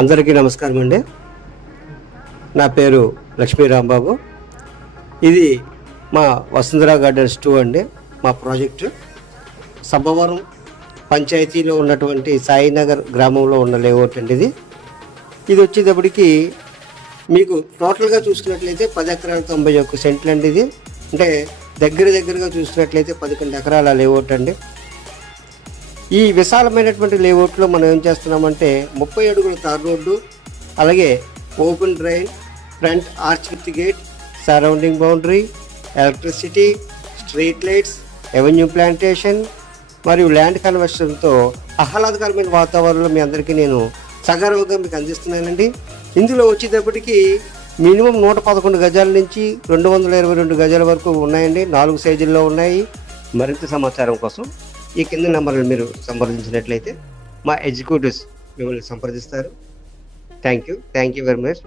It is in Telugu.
అందరికీ నమస్కారం అండి. నా పేరు లక్ష్మీ రాంబాబు. ఇది మా వసుంధరా గార్డెన్స్ 2 అండి. మా ప్రాజెక్టు సబ్బవరం పంచాయతీలో ఉన్నటువంటి సాయినగర్ గ్రామంలో ఉన్న లేఅవుట్ అండి. ఇది వచ్చేటప్పటికి మీకు టోటల్గా చూసుకున్నట్లయితే 10 ఎకరాల 91 సెంట్లు అండి. ఇది అంటే దగ్గరగా చూసినట్లయితే 11 ఎకరాల లేఅవుట్ అండి. ఈ విశాలమైనటువంటి లేఅవుట్లో మనం ఏం చేస్తున్నామంటే 30 అడుగుల తార్ రోడ్డు, అలాగే open drain, front arch with gate, surrounding boundary, electricity, street lights, avenue plantation మరియు ల్యాండ్ కన్వర్షన్తో ఆహ్లాదకరమైన వాతావరణంలో మీ అందరికీ నేను సగర్వంగా మీకు అందిస్తున్నానండి. ఇందులో వచ్చేటప్పటికి మినిమం 111 గజాల నుంచి 222 గజాల వరకు ఉన్నాయండి. 4 సైజుల్లో ఉన్నాయి. మరింత సమాచారం కోసం ఈ కింద నెంబర్లు మీరు సంప్రదించినట్లయితే మా ఎగ్జిక్యూటివ్స్ మిమ్మల్ని సంప్రదిస్తారు. Thank you very much.